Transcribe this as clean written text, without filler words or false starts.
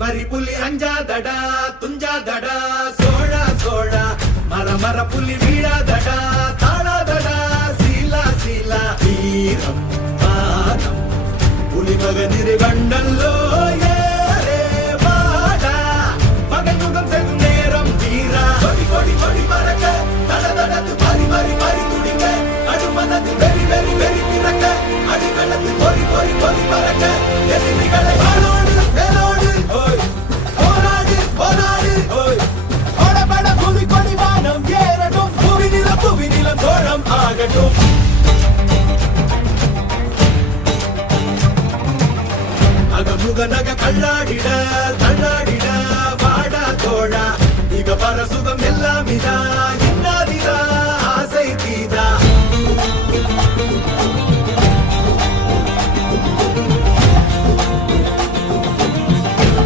மரி புலி அஞ்சாதடா துஞ்சாதடா சோழா சோழா மர புலி வீழாதடா தாழாதடா சீலா சீலா வீரம் மானம் புலி மகனிரு கண்டல்லோ ஏரே வாடா மகன் முகம் செல்லும் நேரம் வீரா கொடி கொடி கொடி பறக்க தட தடத்து பறி பறி பறி துடிக்க அடுமனது வெறி வெறி வெறி பிறக்க அடிகளத்து பொறி பொறி பொறி பறக்க எதிரிகளை வாழோடு வேலோடு ஓய் போராடு போராடு ஓய் ஓடபட புலி கொடி வானம் ஏறட்டும் புவி நிலம் சோழம் ஆகட்டும் அகமுக நக கல்லாடிட தள்ளாடிட வாடா தோழா இக பர சுகம் எல்லாம் இதா